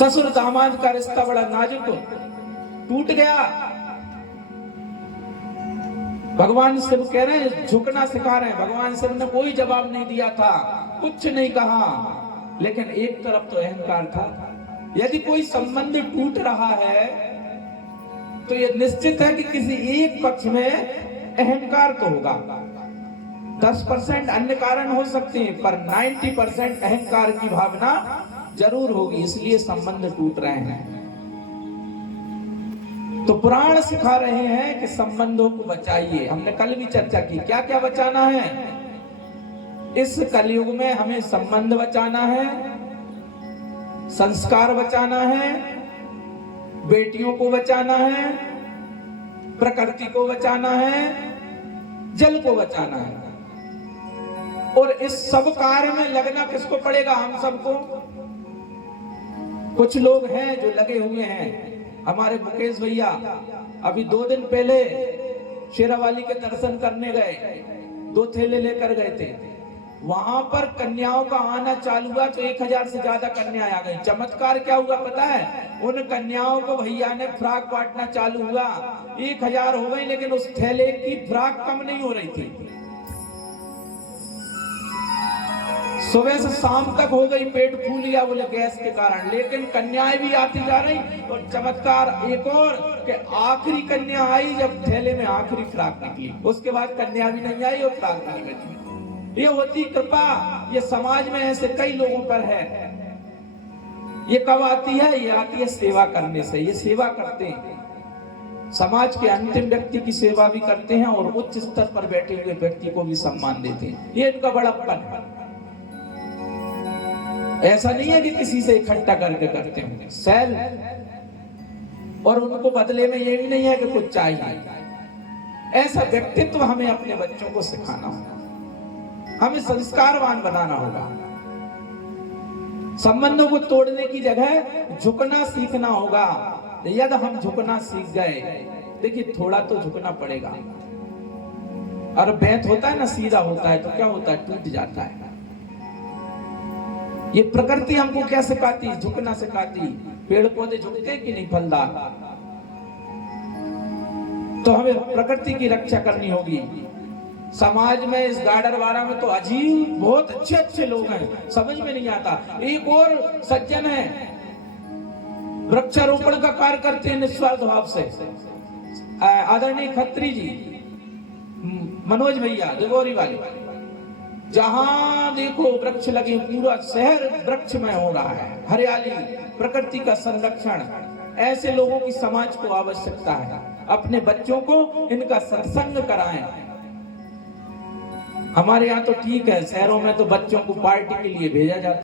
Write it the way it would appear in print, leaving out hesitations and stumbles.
ससुर दामाद का रिश्ता बड़ा नाजुक टूट गया। भगवान शिव कह रहे हैं, झुकना सिखा रहे हैं। भगवान शिव ने कोई जवाब नहीं दिया था, कुछ नहीं कहा, लेकिन एक तरफ तो अहंकार था। यदि कोई संबंध टूट रहा है तो यह निश्चित है कि किसी एक पक्ष में अहंकार तो होगा। 10% अन्य कारण हो सकते हैं, पर 90% अहंकार की भावना जरूर होगी, इसलिए संबंध टूट रहे हैं। तो पुराण सिखा रहे हैं कि संबंधों को बचाइए। हमने कल भी चर्चा की, क्या क्या बचाना है। इस कलयुग में हमें संबंध बचाना है, संस्कार बचाना है, बेटियों को बचाना है, प्रकृति को बचाना है, जल को बचाना है। और इस सब कार्य में लगना किसको पड़ेगा? हम सबको। कुछ लोग हैं जो लगे हुए हैं। हमारे मुकेश भैया अभी 2 दिन पहले शेरावाली के दर्शन करने गए, 2 थैले लेकर गए थे। वहां पर कन्याओं का आना चालू हुआ तो 1000 से ज्यादा कन्याएं आ गई। चमत्कार क्या हुआ पता है? उन कन्याओं को भैया ने फ्राक बांटना चालू हुआ, 1000 हो गई, लेकिन उस थैले की फ्राक कम नहीं हो रही थी। सुबह से शाम तक हो गई, पेट फूल गया बोले गैस के कारण, लेकिन कन्याएं भी आती जा रही। और चमत्कार एक और कि आखिरी कन्या आई जब थैले में आखिरी फ्राक निकली, उसके बाद कन्या भी नहीं आई और फ्राक नहीं बची। ये होती कृपा, ये समाज में ऐसे कई लोगों पर है। ये कब आती है? ये आती है सेवा करने से। ये सेवा करते हैं, समाज के अंतिम व्यक्ति की सेवा भी करते हैं और उच्च स्तर पर बैठे हुए व्यक्ति को भी सम्मान देते हैं। ये इनका बड़प्पन है। ऐसा नहीं है कि किसी से इकट्ठा करके करते होंगे सेल, और उनको बदले में ये भी नहीं है कि कुछ चाहिए। ऐसा व्यक्तित्व हमें अपने बच्चों को सिखाना होगा, हमें संस्कारवान बनाना होगा। संबंधों को तोड़ने की जगह झुकना सीखना होगा। यदि हम झुकना सीख गए, देखिए थोड़ा तो झुकना पड़ेगा। और बैत होता है ना, सीधा होता है तो क्या होता है? टूट जाता है। ये प्रकृति हमको क्या सिखाती? झुकना सिखाती। पेड़ पौधे झुकते कि नहीं फलदार? तो हमें प्रकृति की रक्षा करनी होगी। समाज में इस गाडरवारा में तो अजीब बहुत अच्छे अच्छे लोग हैं, समझ में नहीं आता। एक और सज्जन है, वृक्षारोपण का कार्य करते हैं निस्वार्थ भाव से, आदरणीय खत्री जी, मनोज भैया दिगोरी वाले। जहां देखो वृक्ष लगे, पूरा शहर वृक्षमय हो रहा है, हरियाली, प्रकृति का संरक्षण। ऐसे लोगों की समाज को आवश्यकता है। अपने बच्चों को इनका सत्संग कराएं। हमारे यहाँ तो ठीक है, शहरों में तो बच्चों को पार्टी के लिए भेजा जाता है।